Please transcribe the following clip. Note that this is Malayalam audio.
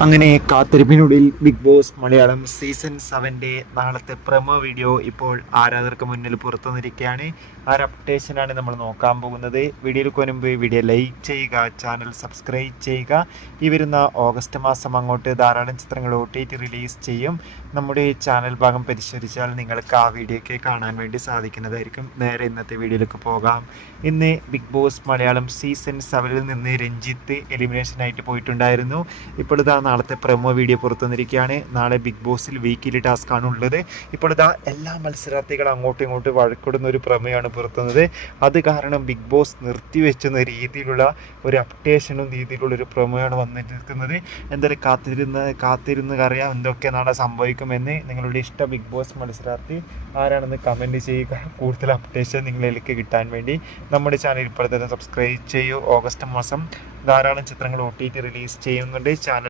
അങ്ങനെ കാത്തിരിപ്പിനുള്ളിൽ ബിഗ് ബോസ് മലയാളം സീസൺ 7 നാളത്തെ പ്രൊമോ വീഡിയോ ഇപ്പോൾ ആരാധകർക്ക് മുന്നിൽ പുറത്തു വന്നിരിക്കുകയാണ്. ആ ഒരു അപ്ഡേഷനാണ് നമ്മൾ നോക്കാൻ പോകുന്നത്. വീഡിയോയിൽ മുൻപ് വീഡിയോ ലൈക്ക് ചെയ്യുക, ചാനൽ സബ്സ്ക്രൈബ് ചെയ്യുക. ഈ വരുന്ന ഓഗസ്റ്റ് മാസം അങ്ങോട്ട് ധാരാളം ചിത്രങ്ങൾ OTT റിലീസ് ചെയ്യും. നമ്മുടെ ചാനൽ ഭാഗം പരിശോധിച്ചാൽ നിങ്ങൾക്ക് ആ വീഡിയോയ്ക്ക് കാണാൻ വേണ്ടി സാധിക്കുന്നതായിരിക്കും. നേരെ ഇന്നത്തെ വീഡിയോയിലേക്ക് പോകാം. ഇന്ന് ബിഗ് ബോസ് മലയാളം സീസൺ 7 നിന്ന് രഞ്ജിത്ത് എലിമിനേഷനായിട്ട് പോയിട്ടുണ്ടായിരുന്നു. ഇപ്പോൾ ഇതാ നാളത്തെ പ്രൊമോ വീഡിയോ പുറത്തു വന്നിരിക്കുകയാണ്. നാളെ ബിഗ് ബോസിൽ വീക്കിലി ടാസ്ക് ആണ് ഉള്ളത്. ഇപ്പോൾ ഇതാ എല്ലാ മത്സരാർത്ഥികളും അങ്ങോട്ടും ഇങ്ങോട്ടും വഴക്കിടുന്ന ഒരു പ്രൊമോയാണ് പുറത്തുന്നത്. അത് കാരണം ബിഗ് ബോസ് നിർത്തിവെച്ചുന്ന രീതിയിലുള്ള ഒരു അപ്ഡേഷനും രീതിയിലുള്ള ഒരു പ്രൊമോയാണ് വന്നിരിക്കുന്നത്. എന്തായാലും കാത്തിരുന്ന് അറിയാം എന്തൊക്കെ നാളെ സംഭവിക്കുമെന്ന്. നിങ്ങളുടെ ഇഷ്ട ബിഗ് ബോസ് മത്സരാർത്ഥി ആരാണെന്ന് കമൻറ്റ് ചെയ്യുക. കൂടുതൽ അപ്ഡേഷൻ നിങ്ങളിലേക്ക് കിട്ടാൻ വേണ്ടി നമ്മുടെ ചാനൽ ഇപ്പോൾ തന്നെ സബ്സ്ക്രൈബ് ചെയ്യൂ. ഓഗസ്റ്റ് മാസം ധാരാളം ചിത്രങ്ങൾ OTT റിലീസ് ചെയ്യുന്നുണ്ട്. ചാനൽ